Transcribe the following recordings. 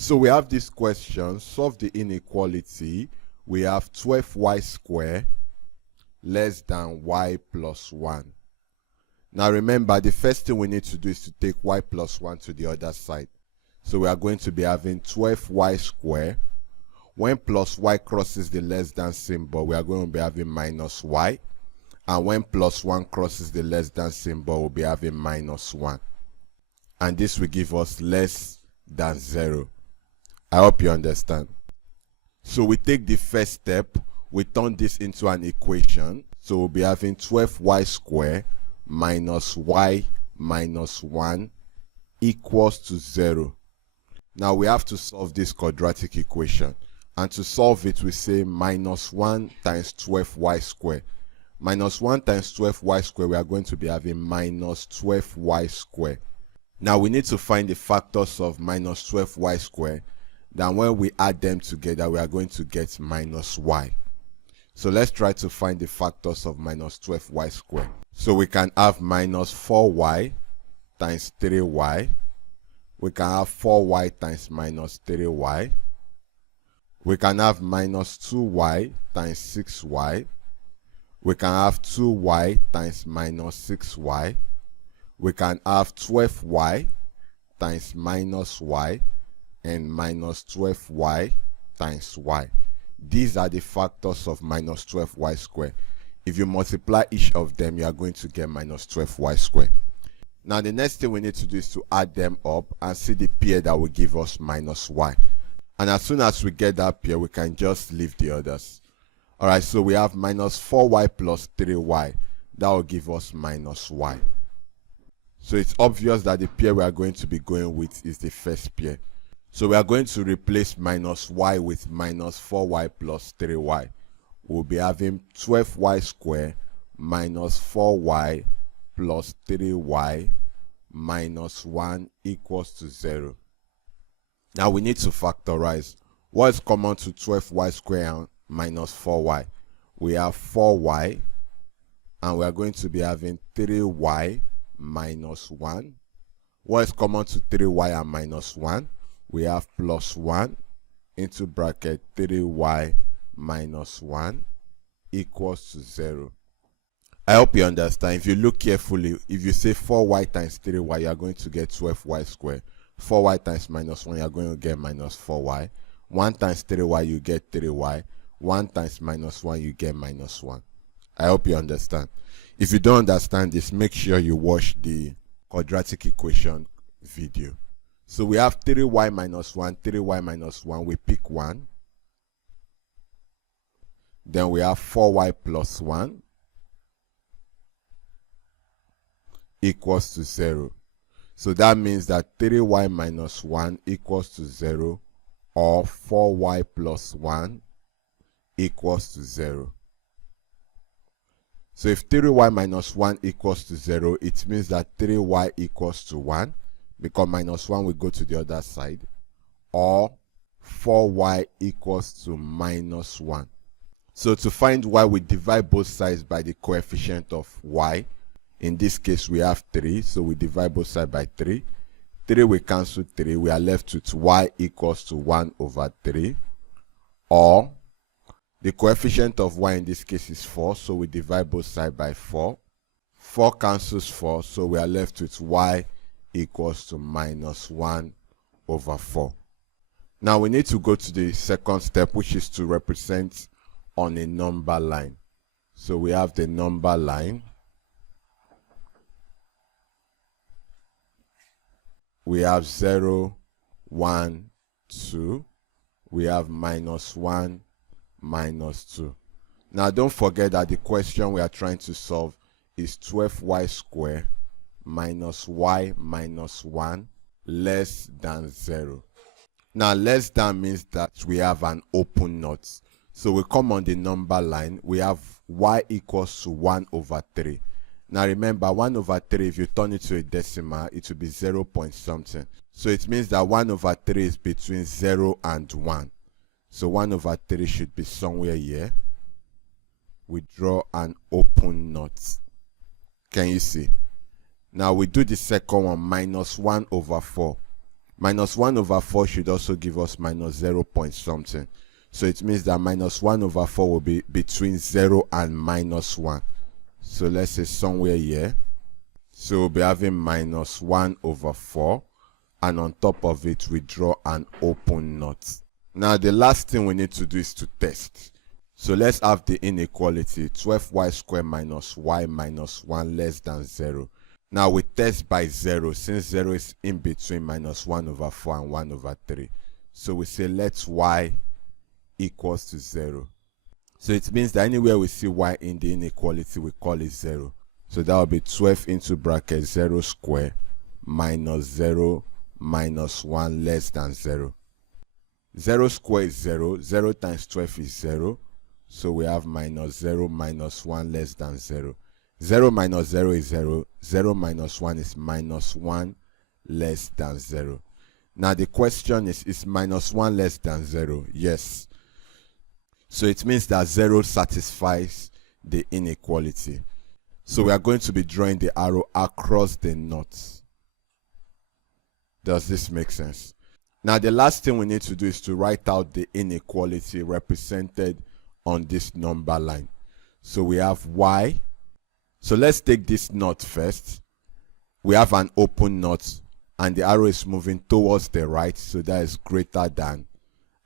So we have this question: solve the inequality. We have 12y squared less than y plus 1. Now remember, the first thing we need to do is to take y plus 1 to the other side. So we are going to be having 12y squared. When plus y crosses the less than symbol, we are going to be having minus y. And when plus 1 crosses the less than symbol, we'll be having minus 1. And this will give us less than 0. I hope you understand. So we take the first step, we turn this into an equation. So we'll be having 12y squared minus y minus 1 equals to 0. Now we have to solve this quadratic equation. And to solve it, we say minus 1 times 12y squared. Minus 1 times 12y squared, we are going to be having minus 12y squared. Now we need to find the factors of minus 12y squared. Then when we add them together, we are going to get minus y. So let's try to find the factors of minus 12y squared. So we can have minus 4y times 3y. We can have 4y times minus 3y. We can have minus 2y times 6y. We can have 2y times minus 6y. We can have 12y times minus y and minus 12y times y. These are the factors of minus 12y squared. If you multiply each of them, you are going to get minus 12y squared. Now the next thing we need to do is to add them up and see the pair that will give us minus y. And as soon as we get that pair, we can just leave the others. Alright, so we have minus 4y plus 3y. That will give us minus y. So it's obvious that the pair we are going to be going with is the first pair. So we are going to replace minus y with minus 4y plus 3y. We'll be having 12y squared minus 4y plus 3y minus 1 equals to 0. Now we need to factorize. What is common to 12y squared and minus 4y? We have 4y, and we are going to be having 3y minus 1. What is common to 3y and minus 1? We have plus 1 into bracket 3y minus 1 equals to 0. I hope you understand. If you look carefully, if you say 4y times 3y, you are going to get 12y squared. 4y times minus 1, you are going to get minus 4y. 1 times 3y, you get 3y. 1 times minus 1, you get minus 1. I hope you understand. If you don't understand this, make sure you watch the quadratic equation video. So we have 3y minus 1, 3y minus 1, we pick 1. Then we have 4y plus 1 equals to 0. So that means that 3y minus 1 equals to 0, or 4y plus 1 equals to 0. So if 3y minus 1 equals to 0, it means that 3y equals to 1, because minus 1 will go to the other side, or 4y equals to minus 1. So to find y, we divide both sides by the coefficient of y. In this case, we have 3, so we divide both sides by 3. 3 we cancel 3, we are left with y equals to 1 over 3, or the coefficient of y in this case is 4, so we divide both sides by 4. 4 cancels 4, so we are left with y equals to minus 1 over 4. Now we need to go to the second step, which is to represent on a number line. So we have the number line. We have 0, 1, 2. We have minus 1, minus 2. Now don't forget that the question we are trying to solve is 12y squared minus y minus 1 less than 0. Now less than means that we have an open knot. So we come on the number line, we have y equals to 1 over 3. Now remember, 1 over 3, if you turn it to a decimal, it will be 0 point something. So it means that 1 over 3 is between 0 and 1. So 1 over 3 should be somewhere here. We draw an open knot. Can you see? Now we do the second one, minus 1 over 4. Minus 1 over 4 should also give us minus 0 point something. So it means that minus 1 over 4 will be between 0 and minus 1. So let's say somewhere here. So we'll be having minus 1 over 4. And on top of it, we draw an open knot. Now, the last thing we need to do is to test. So let's have the inequality 12y squared minus y minus 1 less than 0. Now we test by 0 since 0 is in between minus 1 over 4 and 1 over 3. So we say let y equals to 0. So it means that anywhere we see y in the inequality, we call it 0. So that will be 12 into bracket 0 square minus 0 minus 1 less than 0. 0 square is 0. 0 times 12 is 0. So we have minus 0 minus 1 less than 0. 0 minus 0 is 0. 0 minus 1 is minus 1 less than 0. Now the question is minus 1 less than 0? Yes. So it means that 0 satisfies the inequality. So we are going to be drawing the arrow across the knot. Does this make sense? Now the last thing we need to do is to write out the inequality represented on this number line. So we have y. So let's take this knot first. We have an open knot and the arrow is moving towards the right, so that is greater than,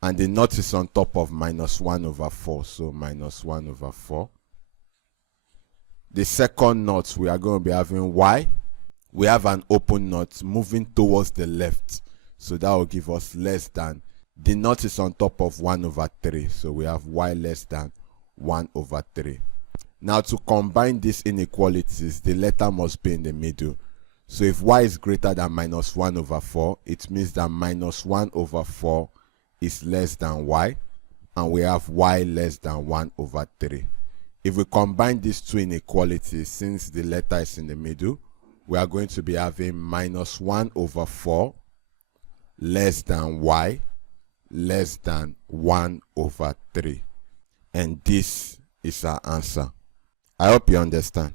and the knot is on top of minus 1 over 4, so minus 1 over 4. The second knot, we are going to be having y. We have an open knot moving towards the left, so that will give us less than. The knot is on top of 1 over 3, so we have y less than 1 over 3. Now to combine these inequalities, the letter must be in the middle. So if y is greater than minus 1 over 4, it means that minus 1 over 4 is less than y, and we have y less than 1 over 3. If we combine these two inequalities, since the letter is in the middle, we are going to be having minus 1 over 4 less than y less than 1 over 3. And this is our answer. I hope you understand.